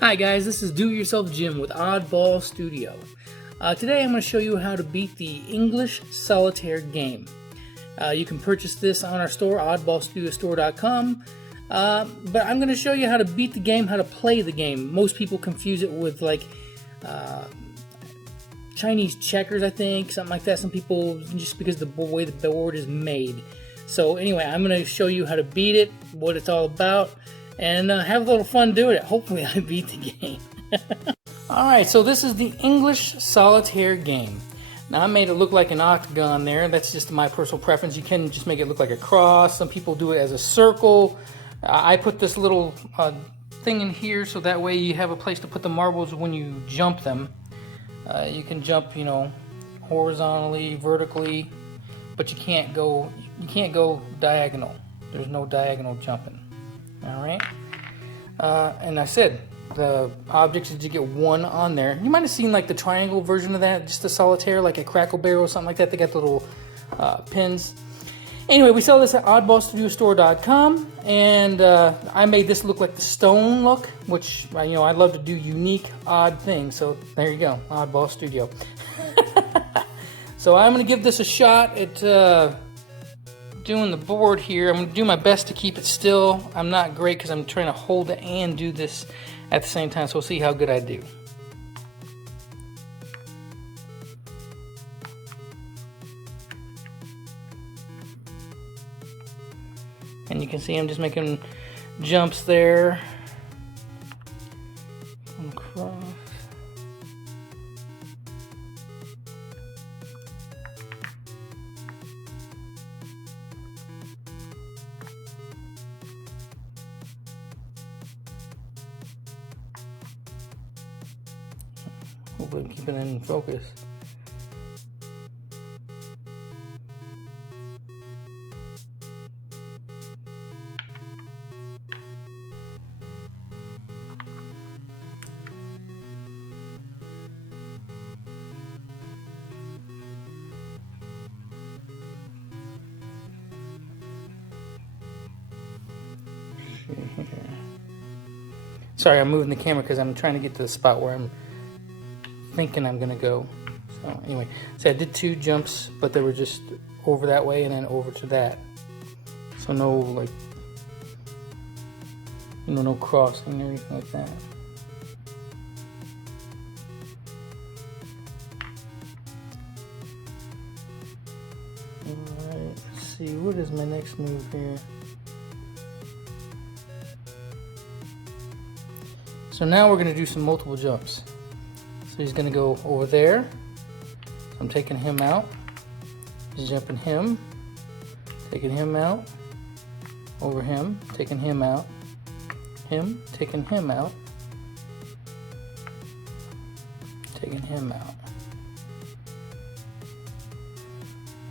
Hi guys, this is Do It Yourself Jim with Oddball Studio. Today I'm going to show you how to beat the English Solitaire game. You can purchase this on our store, oddballstudiostore.com. But I'm going to show you how to beat the game, how to play the game. Most people confuse it with like Chinese checkers, I think, something like that. Some people, just because of the way the board is made. So anyway, I'm going to show you how to beat it, what it's all about, and have a little fun doing it. Hopefully I beat the game. Alright, so this is the English Solitaire game. Now I made it look like an octagon there. That's just my personal preference. You can just make it look like a cross. Some people do it as a circle. I put this little thing in here so that way you have a place to put the marbles when you jump them. You can jump, you know, horizontally, vertically, but you can't go diagonal. There's no diagonal jumping. Alright, and I said the objects is to get one on there. You might have seen like the triangle version of that, just a solitaire, like a Crackle Barrel or something like that. They got the little pins. Anyway, we sell this at oddballstudiostore.com, and I made this look like the stone look, which, you know, I love to do unique, odd things. So there you go, Oddball Studio. So I'm going to give this a shot at doing the board here. I'm going to do my best to keep it still. I'm not great because I'm trying to hold it and do this at the same time, so we'll see how good I do. And you can see I'm just making jumps there. Across. Hopefully I'm keeping it in focus. Sorry, I'm moving the camera because I'm trying to get to the spot where I'm thinking I'm gonna go. So anyway, so I did two jumps, but they were just over that way and then over to that. So no, like, you know, no crossing or anything like that. Alright, let's see, what is my next move here? So now we're going to do some multiple jumps. So he's going to go over there. I'm taking him out. He's jumping him. Taking him out. Over him. Taking him out. Him. Taking him out. Taking him out.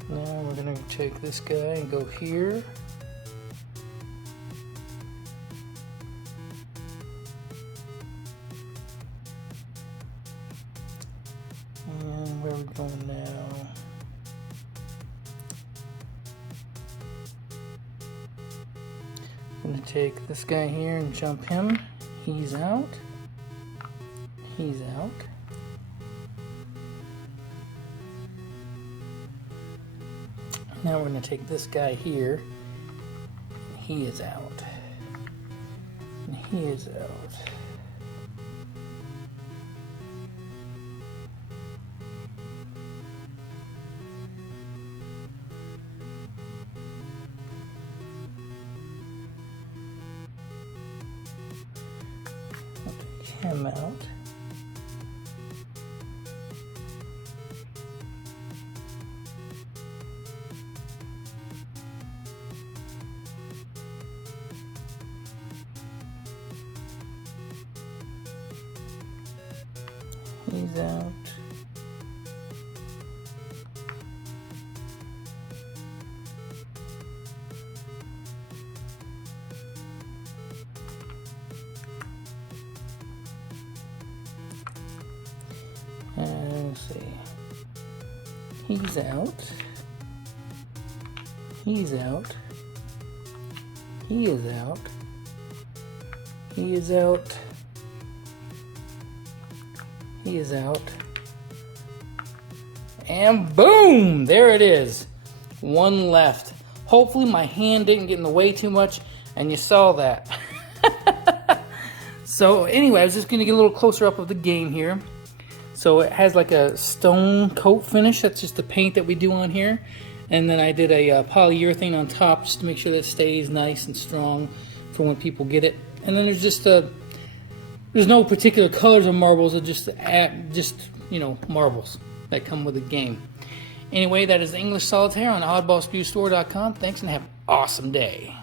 Now we're going to take this guy and go here. And where are we going now? I'm going to take this guy here and jump him. He's out. He's out. Now we're going to take this guy here. He is out. And he is out. Him out. He's out. Let's see. He's out. He's out. He is out. He is out. He is out. And boom! There it is. One left. Hopefully my hand didn't get in the way too much, and you saw that. So anyway, I was just going to get a little closer up of the game here. So it has like a stone coat finish. That's just the paint that we do on here. And then I did a polyurethane on top just to make sure that it stays nice and strong for when people get it. And then there's just there's no particular colors of marbles. It's just you know, marbles that come with the game. Anyway, that is English Solitaire on oddballstudiostore.com. Thanks and have an awesome day.